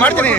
ಮಾಡ್ತೀನಿ ನೀವು